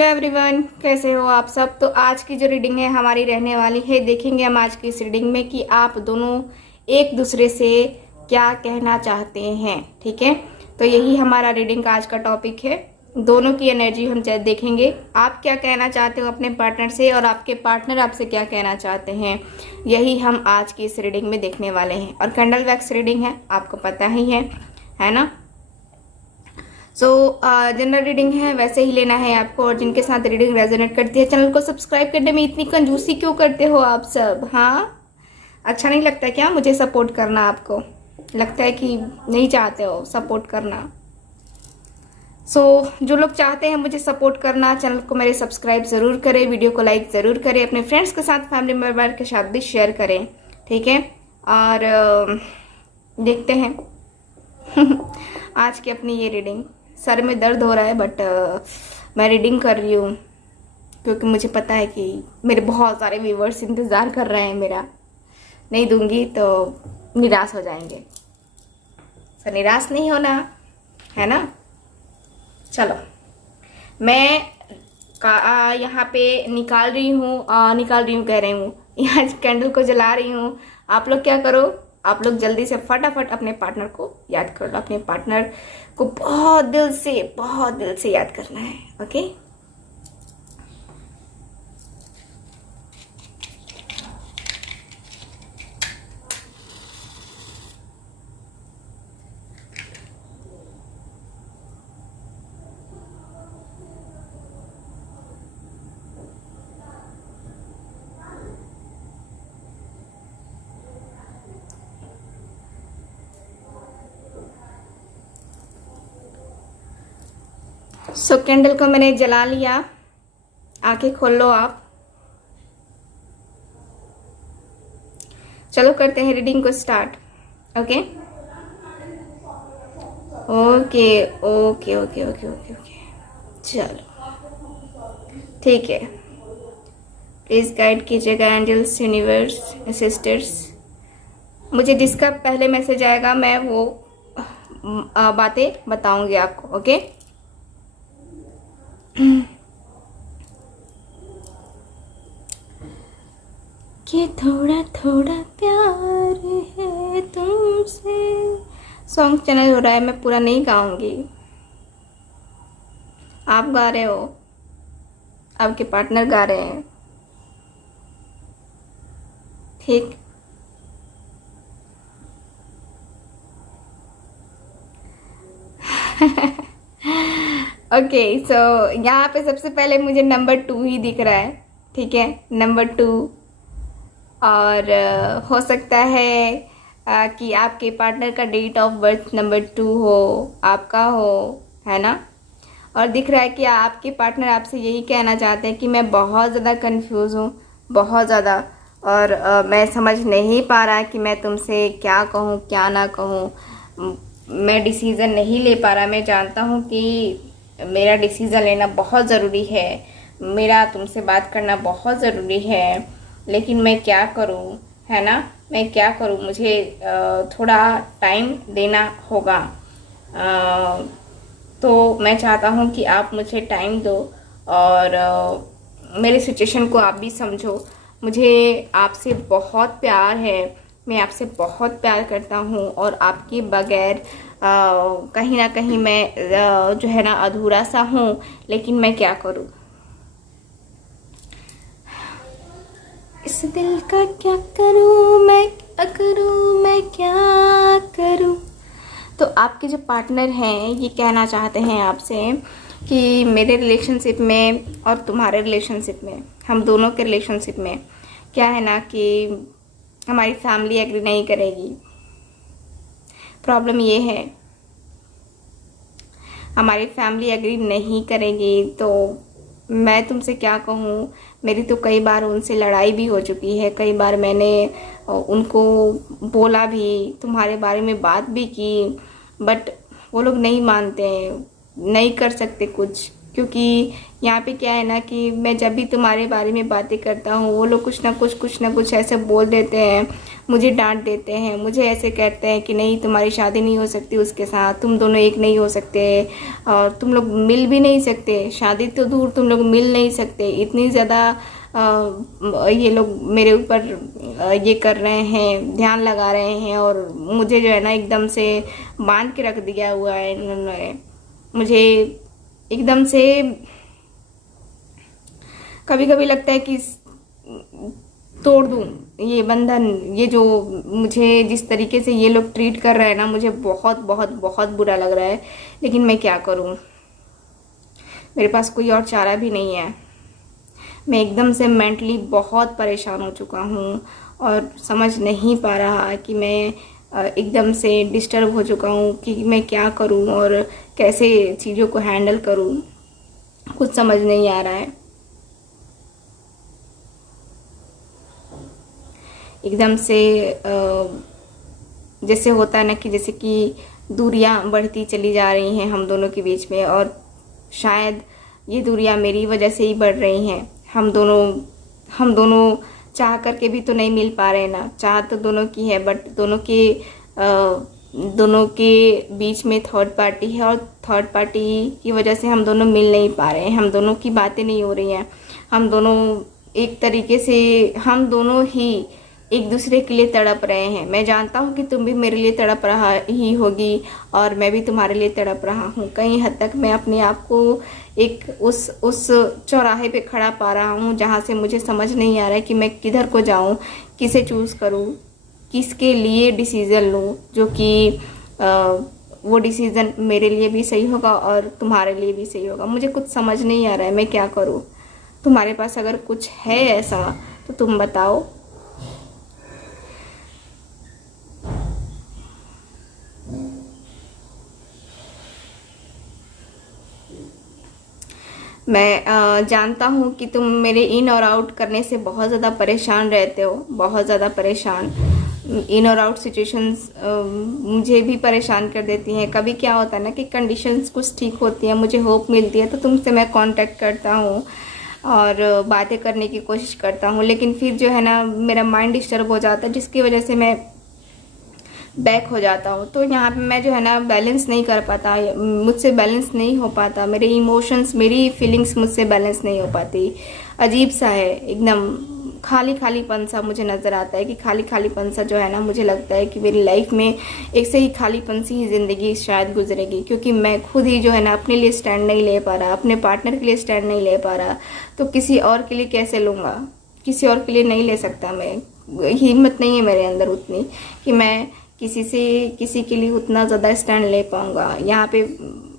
Hello everyone, कैसे हो आप सब। तो आज की जो रीडिंग है हमारी रहने वाली है, देखेंगे हम आज की इस रीडिंग में कि आप दोनों एक दूसरे से क्या कहना चाहते हैं। ठीक है, तो यही हमारा रीडिंग का आज का टॉपिक है। दोनों की एनर्जी हम देखेंगे, आप क्या कहना चाहते हो अपने पार्टनर से और आपके पार्टनर आपसे क्या कहना चाहते हैं। यही हम आज की इस रीडिंग में देखने वाले हैं। और कैंडल वैक्स रीडिंग है, आपको पता ही है ना। सो जनरल रीडिंग है, वैसे ही लेना है आपको। और जिनके साथ रीडिंग रेजोनेट करती है, चैनल को सब्सक्राइब करने में इतनी कंजूसी क्यों करते हो आप सब। हाँ, अच्छा नहीं लगता क्या मुझे सपोर्ट करना? आपको लगता है कि नहीं चाहते हो सपोर्ट करना। जो लोग चाहते हैं मुझे सपोर्ट करना, चैनल को मेरे सब्सक्राइब ज़रूर करें, वीडियो को लाइक ज़रूर करें, अपने फ्रेंड्स के साथ, फैमिली मेम्बर के साथ भी शेयर करें। ठीक है, और देखते हैं आज की अपनी ये रीडिंग। सर में दर्द हो रहा है बट मैं रीडिंग कर रही हूँ क्योंकि मुझे पता है कि मेरे बहुत सारे व्यूवर्स इंतज़ार कर रहे हैं मेरा। नहीं दूंगी तो निराश हो जाएंगे। सर निराश नहीं होना है ना। चलो, मैं यहाँ पे निकाल रही हूँ कह रही हूँ, यहाँ जला रही हूँ। आप लोग क्या करो, आप लोग जल्दी से फटाफट अपने पार्टनर को याद कर लो। अपने पार्टनर को बहुत दिल से याद करना है। ओके, कैंडल को मैंने जला लिया। आंखें खोल लो आप। चलो करते हैं रीडिंग को start. Okay okay okay okay okay okay okay, चलो ठीक है। प्लीज गाइड कीजिएगा एंजल्स, यूनिवर्स, सिस्टर्स। मुझे जिसका पहले मैसेज आएगा मैं वो बातें बताऊंगी आपको। ओके, कि थोड़ा थोड़ा प्यार है तुमसे। सॉन्ग चैनल हो रहा है, मैं पूरा नहीं गाऊंगी। आप गा रहे हो, आपके पार्टनर गा रहे हैं। ठीक, ओके। यहाँ पे सबसे पहले मुझे नंबर 2 ही दिख रहा है। ठीक है, नंबर 2। और हो सकता है कि आपके पार्टनर का डेट ऑफ बर्थ नंबर 2 हो, आपका हो, है ना। और दिख रहा है कि आपके पार्टनर आपसे यही कहना चाहते हैं कि मैं बहुत ज़्यादा कंफ्यूज हूँ, बहुत ज़्यादा। और मैं समझ नहीं पा रहा कि मैं तुमसे क्या कहूँ क्या ना कहूँ। मैं डिसीज़न नहीं ले पा रहा। मैं जानता हूँ कि मेरा डिसीज़न लेना बहुत ज़रूरी है, मेरा तुमसे बात करना बहुत ज़रूरी है, लेकिन मैं क्या करूं, है ना। मैं क्या करूं, मुझे थोड़ा टाइम देना होगा। तो मैं चाहता हूं कि आप मुझे टाइम दो और मेरे सिचुएशन को आप भी समझो। मुझे आपसे बहुत प्यार है, मैं आपसे बहुत प्यार करता हूं और आपके बगैर कहीं ना कहीं मैं जो है ना अधूरा सा हूं। लेकिन मैं क्या करूं, इस दिल का क्या करूं, मैं क्या करूं, मैं क्या करूं। तो आपके जो पार्टनर हैं ये कहना चाहते हैं आपसे कि मेरे रिलेशनशिप में और तुम्हारे रिलेशनशिप में, हम दोनों के रिलेशनशिप में क्या है ना कि हमारी फैमिली एग्री नहीं करेगी। प्रॉब्लम ये है, हमारी फैमिली एग्री नहीं करेगी। तो मैं तुमसे क्या कहूँ, मेरी तो कई बार उनसे लड़ाई भी हो चुकी है। कई बार मैंने उनको बोला भी, तुम्हारे बारे में बात भी की, बट वो लोग नहीं मानते हैं, नहीं कर सकते कुछ। क्योंकि यहाँ पे क्या है ना कि मैं जब भी तुम्हारे बारे में बातें करता हूँ वो लोग कुछ ना कुछ ऐसे बोल देते हैं, मुझे डांट देते हैं, मुझे ऐसे कहते हैं कि नहीं तुम्हारी शादी नहीं हो सकती उसके साथ, तुम दोनों एक नहीं हो सकते और तुम लोग मिल भी नहीं सकते, शादी तो दूर तुम लोग मिल नहीं सकते। इतनी ज़्यादा ये लोग मेरे ऊपर ये कर रहे हैं, ध्यान लगा रहे हैं और मुझे जो है ना एकदम से बांध के रख दिया हुआ है इन्होंने मुझे। एकदम से कभी कभी लगता है कि तोड़ दूं ये बंधन, ये जो मुझे जिस तरीके से ये लोग ट्रीट कर रहे हैं ना, मुझे बहुत बहुत बहुत बुरा लग रहा है। लेकिन मैं क्या करूं, मेरे पास कोई और चारा भी नहीं है। मैं एकदम से मेंटली बहुत परेशान हो चुका हूँ और समझ नहीं पा रहा कि मैं एकदम से डिस्टर्ब हो चुका हूँ कि मैं क्या करूँ और कैसे चीज़ों को हैंडल करूँ, कुछ समझ नहीं आ रहा है। एकदम से जैसे होता है ना कि जैसे कि दूरियां बढ़ती चली जा रही हैं हम दोनों के बीच में, और शायद ये दूरियां मेरी वजह से ही बढ़ रही हैं। हम दोनों चाह करके भी तो नहीं मिल पा रहे ना, चाह तो दोनों की है बट दोनों के बीच में थर्ड पार्टी है और थर्ड पार्टी की वजह से हम दोनों मिल नहीं पा रहे हैं, हम दोनों की बातें नहीं हो रही हैं। हम दोनों एक तरीके से हम दोनों ही एक दूसरे के लिए तड़प रहे हैं। मैं जानता हूँ कि तुम भी मेरे लिए तड़प रहा ही होगी और मैं भी तुम्हारे लिए तड़प रहा हूँ। कहीं हद तक मैं अपने आप को एक उस चौराहे पे खड़ा पा रहा हूँ जहाँ से मुझे समझ नहीं आ रहा है कि मैं किधर को जाऊँ, किसे चूज़ करूँ, किसके लिए डिसीज़न लूँ जो कि वो डिसीज़न मेरे लिए भी सही होगा और तुम्हारे लिए भी सही होगा। मुझे कुछ समझ नहीं आ रहा है मैं क्या करूँ। तुम्हारे पास अगर कुछ है ऐसा तो तुम बताओ। मैं जानता हूँ कि तुम मेरे इन और आउट करने से बहुत ज़्यादा परेशान रहते हो, बहुत ज़्यादा परेशान। इन और आउट सिचुएशंस मुझे भी परेशान कर देती हैं। कभी क्या होता है ना कि कंडीशंस कुछ ठीक होती हैं, मुझे होप मिलती है तो तुमसे मैं कांटेक्ट करता हूँ और बातें करने की कोशिश करता हूँ, लेकिन फिर जो है ना मेरा माइंड डिस्टर्ब हो जाता है जिसकी वजह से मैं बैक हो जाता हूँ। तो यहाँ पे मैं जो है ना बैलेंस नहीं कर पाता, मुझसे बैलेंस नहीं हो पाता, मेरे इमोशंस मेरी फीलिंग्स मुझसे बैलेंस नहीं हो पाती। अजीब सा है, एकदम खाली खालीपन सा मुझे नज़र आता है कि खाली खालीपन सा जो है ना, मुझे लगता है कि मेरी लाइफ में एक से ही खालीपन सी ही ज़िंदगी शायद गुजरेगी, क्योंकि मैं खुद ही जो है ना अपने लिए स्टैंड नहीं ले पा रहा, अपने पार्टनर के लिए स्टैंड नहीं ले पा रहा, तो किसी और के लिए कैसे लूँगा? किसी और के लिए नहीं ले सकता मैं, हिम्मत नहीं है मेरे अंदर उतनी कि मैं किसी के लिए उतना ज़्यादा स्टैंड ले पाऊँगा। यहाँ पे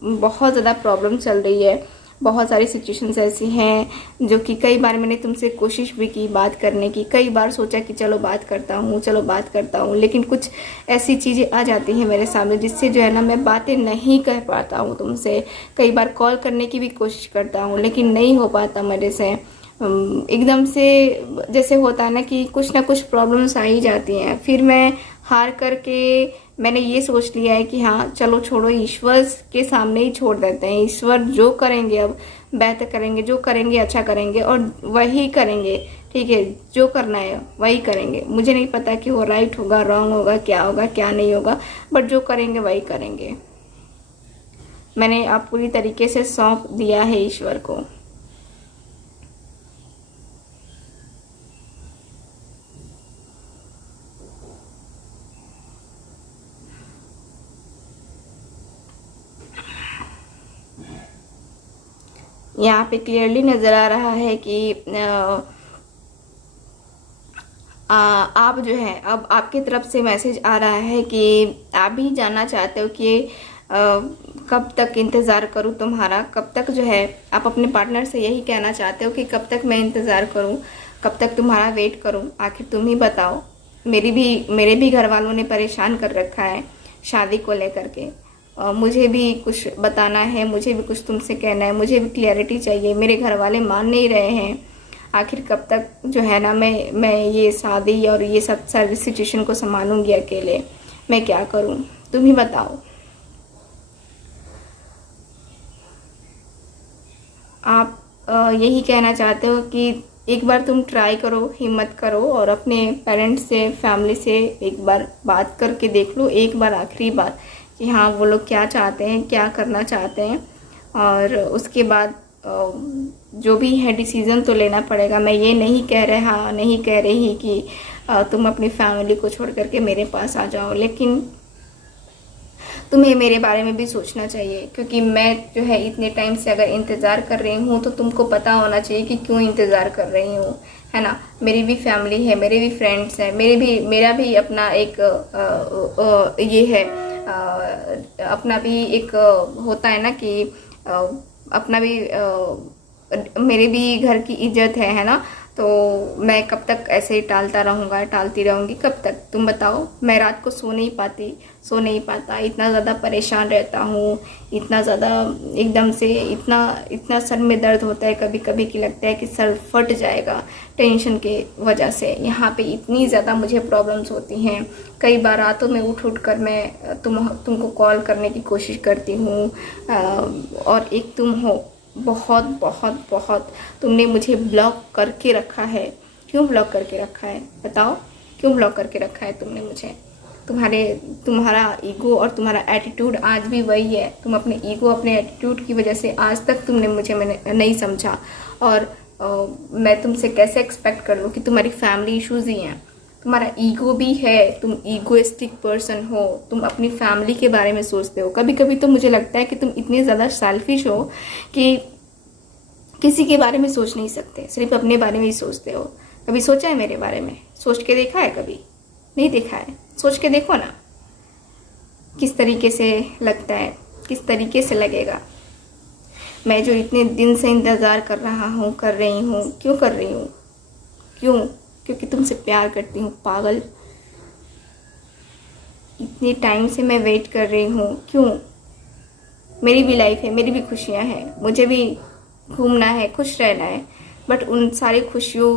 बहुत ज़्यादा प्रॉब्लम चल रही है, बहुत सारी सिचुएशंस ऐसी हैं जो कि कई बार मैंने तुमसे कोशिश भी की बात करने की, कई बार सोचा कि चलो बात करता हूँ, लेकिन कुछ ऐसी चीज़ें आ जाती हैं मेरे सामने जिससे जो है ना मैं बातें नहीं कह पाता हूँ तुमसे। कई बार कॉल करने की भी कोशिश करता हूँ लेकिन नहीं हो पाता मेरे से। एकदम से जैसे होता है ना कि कुछ ना कुछ प्रॉब्लम्स आ ही जाती हैं, फिर मैं हार करके मैंने ये सोच लिया है कि हाँ चलो छोड़ो, ईश्वर के सामने ही छोड़ देते हैं। ईश्वर जो करेंगे अब बेहतर करेंगे, जो करेंगे अच्छा करेंगे और वही करेंगे, ठीक है, जो करना है वही करेंगे। मुझे नहीं पता कि वो राइट होगा रॉन्ग होगा क्या नहीं होगा, बट जो करेंगे वही करेंगे। मैंने आप पूरी तरीके से सौंप दिया है ईश्वर को। यहाँ पे क्लियरली नज़र आ रहा है कि आप जो है अब आपकी तरफ से मैसेज आ रहा है कि आप भी जानना चाहते हो कि कब तक इंतज़ार करूँ तुम्हारा, कब तक जो है आप अपने पार्टनर से यही कहना चाहते हो कि कब तक मैं इंतज़ार करूँ, कब तक तुम्हारा वेट करूँ, आखिर तुम ही बताओ। मेरे भी घर वालों ने परेशान कर रखा है शादी को लेकर के। मुझे भी कुछ बताना है, मुझे भी कुछ तुमसे कहना है, मुझे भी क्लैरिटी चाहिए। मेरे घर वाले मान नहीं रहे हैं, आखिर कब तक जो है ना मैं ये शादी और ये सब सर्विस सिचुएशन को संभालूंगी अकेले, मैं क्या करूं, तुम ही बताओ। आप यही कहना चाहते हो कि एक बार तुम ट्राई करो, हिम्मत करो और अपने पेरेंट्स से, फैमिली से एक बार बात करके देख लो, एक बार आखिरी बार, कि हाँ वो लोग क्या चाहते हैं, क्या करना चाहते हैं। और उसके बाद जो भी है डिसीज़न तो लेना पड़ेगा। मैं ये नहीं कह रही कि तुम अपनी फैमिली को छोड़ करके मेरे पास आ जाओ, लेकिन तुम्हें मेरे बारे में भी सोचना चाहिए, क्योंकि मैं जो है इतने टाइम से अगर इंतज़ार कर रही हूँ तो तुमको पता होना चाहिए कि क्यों इंतज़ार कर रही हूँ, है ना। मेरी भी फैमिली है, मेरे भी फ्रेंड्स हैं, मेरा भी अपना एक ये है, अपना भी एक होता है ना कि अपना भी मेरे भी घर की इज्जत है ना। तो मैं कब तक ऐसे ही टालती रहूँगी, कब तक तुम बताओ। मैं रात को सो नहीं पाता, इतना ज़्यादा परेशान रहता हूँ, इतना ज़्यादा एकदम से इतना सर में दर्द होता है कभी कभी कि लगता है कि सर फट जाएगा टेंशन के वजह से। यहाँ पे इतनी ज़्यादा मुझे प्रॉब्लम्स होती हैं, कई बार रातों में उठ कर मैं तुमको कॉल करने की कोशिश करती हूँ, और एक तुम हो बहुत बहुत बहुत, तुमने मुझे ब्लॉक करके रखा है। क्यों ब्लॉक करके रखा है बताओ, क्यों ब्लॉक करके रखा है तुमने मुझे? तुम्हारा ईगो और तुम्हारा एटीट्यूड आज भी वही है। तुम अपने ईगो, अपने एटीट्यूड की वजह से आज तक तुमने मुझे मैंने नहीं समझा, और मैं तुमसे कैसे एक्सपेक्ट कर लूँ कि तुम्हारी फैमिली इश्यूज़ ही हैं। तुम्हारा ईगो भी है, तुम ईगोइस्टिक पर्सन हो, तुम अपनी फैमिली के बारे में सोचते हो। कभी कभी तो मुझे लगता है कि तुम इतने ज़्यादा सेल्फिश हो कि किसी के बारे में सोच नहीं सकते, सिर्फ अपने बारे में ही सोचते हो। कभी सोचा है मेरे बारे में? सोच के देखा है? कभी नहीं देखा है? सोच के देखो ना, किस तरीके से लगता है, किस तरीके से लगेगा। मैं जो इतने दिन से इंतज़ार कर रही हूँ, क्यों कर रही हूँ? क्यों? क्योंकि तुमसे प्यार करती हूँ पागल। इतने टाइम से मैं वेट कर रही हूँ, क्यों? मेरी भी लाइफ है, मेरी भी खुशियाँ हैं, मुझे भी घूमना है, खुश रहना है, बट उन सारी खुशियों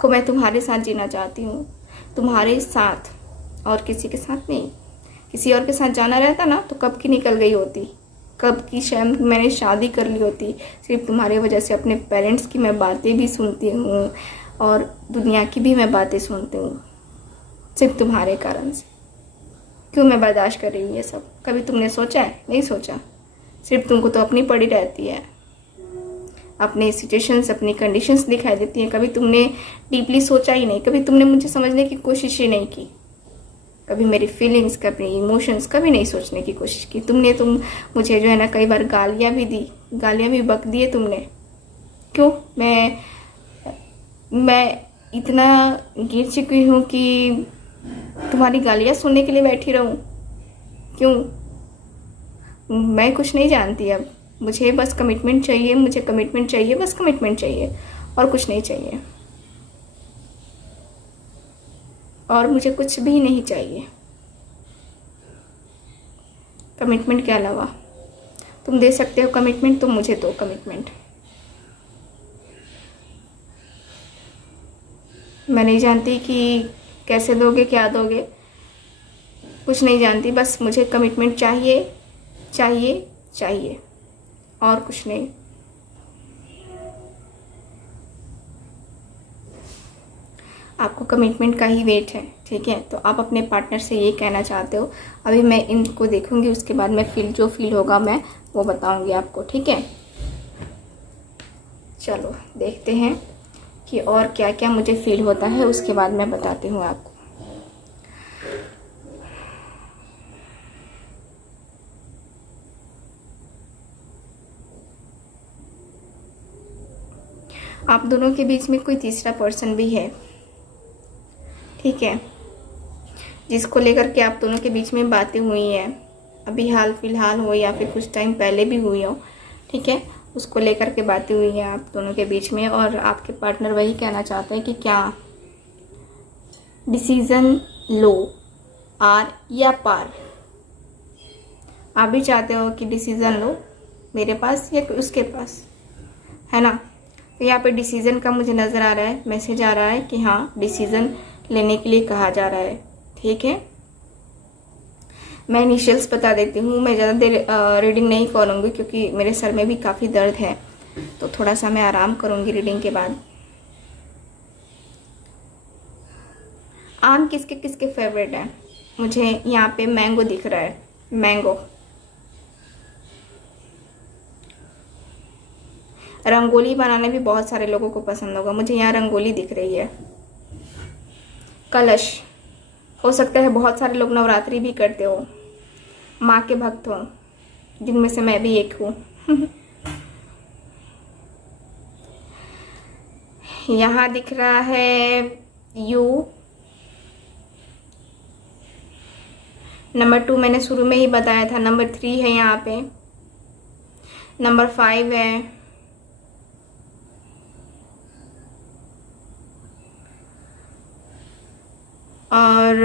को मैं तुम्हारे साथ जीना चाहती हूँ, तुम्हारे साथ, और किसी के साथ नहीं। किसी और के साथ जाना रहता ना तो कब की निकल गई होती, कब की शायद मैंने शादी कर ली होती। सिर्फ तुम्हारी वजह से अपने पेरेंट्स की मैं बातें भी सुनती हूँ और दुनिया की भी मैं बातें सुनती हूँ, सिर्फ तुम्हारे कारण से। क्यों मैं बर्दाश्त कर रही हूँ ये सब? कभी तुमने सोचा है? नहीं सोचा। सिर्फ तुमको तो अपनी पड़ी रहती है, अपने सिचुएशंस, अपनी कंडीशंस दिखाई देती हैं। कभी तुमने डीपली सोचा ही नहीं, कभी तुमने मुझे समझने की कोशिश ही नहीं की, कभी मेरी फीलिंग्स, कभी इमोशंस कभी नहीं सोचने की कोशिश की। तुम मुझे जो है ना कई बार गालियाँ भी दी, गालियाँ भी बक दिए तुमने। क्यों? मैं इतना गिर चुकी हूँ कि तुम्हारी गालियाँ सुनने के लिए बैठी रहूँ? क्यों? मैं कुछ नहीं जानती अब, मुझे बस कमिटमेंट चाहिए, मुझे कमिटमेंट चाहिए, बस कमिटमेंट चाहिए, और कुछ नहीं चाहिए, और मुझे कुछ भी नहीं चाहिए कमिटमेंट के अलावा। तुम दे सकते हो कमिटमेंट तो मुझे दो कमिटमेंट। मैं नहीं जानती कि कैसे दोगे, क्या दोगे, कुछ नहीं जानती, बस मुझे कमिटमेंट चाहिए चाहिए चाहिए, और कुछ नहीं। आपको कमिटमेंट का ही वेट है, ठीक है? तो आप अपने पार्टनर से ये कहना चाहते हो। अभी मैं इनको देखूंगी, उसके बाद मैं जो फील होगा मैं वो बताऊंगी आपको, ठीक है? चलो देखते हैं कि और क्या क्या मुझे फील होता है, उसके बाद मैं बताती हूँ आपको। आप दोनों के बीच में कोई तीसरा पर्सन भी है, ठीक है, जिसको लेकर के आप दोनों के बीच में बातें हुई हैं, अभी हाल फिलहाल हो या फिर कुछ टाइम पहले भी हुई हो, ठीक है, उसको लेकर के बातें हुई हैं आप दोनों के बीच में। और आपके पार्टनर वही कहना चाहते हैं कि क्या डिसीज़न लो, आर या पार। आप भी चाहते हो कि डिसीज़न लो मेरे पास या उसके पास, है ना? तो यहाँ पे डिसीज़न का मुझे नज़र आ रहा है, मैसेज आ रहा है कि हाँ डिसीज़न लेने के लिए कहा जा रहा है, ठीक है? मैं इनिशियल्स बता देती हूँ। मैं ज़्यादा देर रीडिंग नहीं करूँगी क्योंकि मेरे सर में भी काफ़ी दर्द है, तो थोड़ा सा मैं आराम करूँगी रीडिंग के बाद। आम किसके किसके फेवरेट है? मुझे यहाँ पे मैंगो दिख रहा है, मैंगो। रंगोली बनाने भी बहुत सारे लोगों को पसंद होगा, मुझे यहाँ रंगोली दिख रही है। कलश, हो सकता है बहुत सारे लोग नवरात्रि भी करते हो, माँ के भक्त हो, जिनमें से मैं भी एक हूँ। यहाँ दिख रहा है यू। नंबर 2 मैंने शुरू में ही बताया था। नंबर 3 है यहाँ पे। नंबर 5 है। और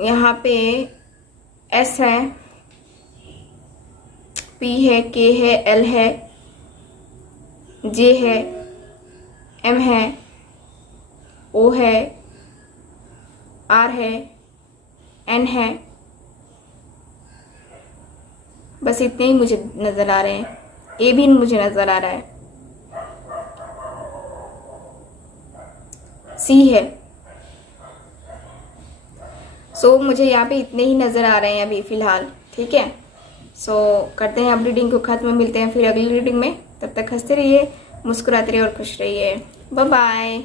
यहाँ पे एस है, पी है, के है, एल है, जे है, एम है, ओ है, आर है, एन है। बस इतने ही मुझे नज़र आ रहे हैं। ए भी मुझे नज़र आ रहा है। सी है। सो मुझे यहाँ पे इतने ही नज़र आ रहे हैं अभी फ़िलहाल। ठीक है, सो करते हैं अब रीडिंग को ख़त्म। मिलते हैं फिर अगली रीडिंग में। तब तक हंसते रहिए, मुस्कुराते रहिए और खुश रहिए। Bye bye.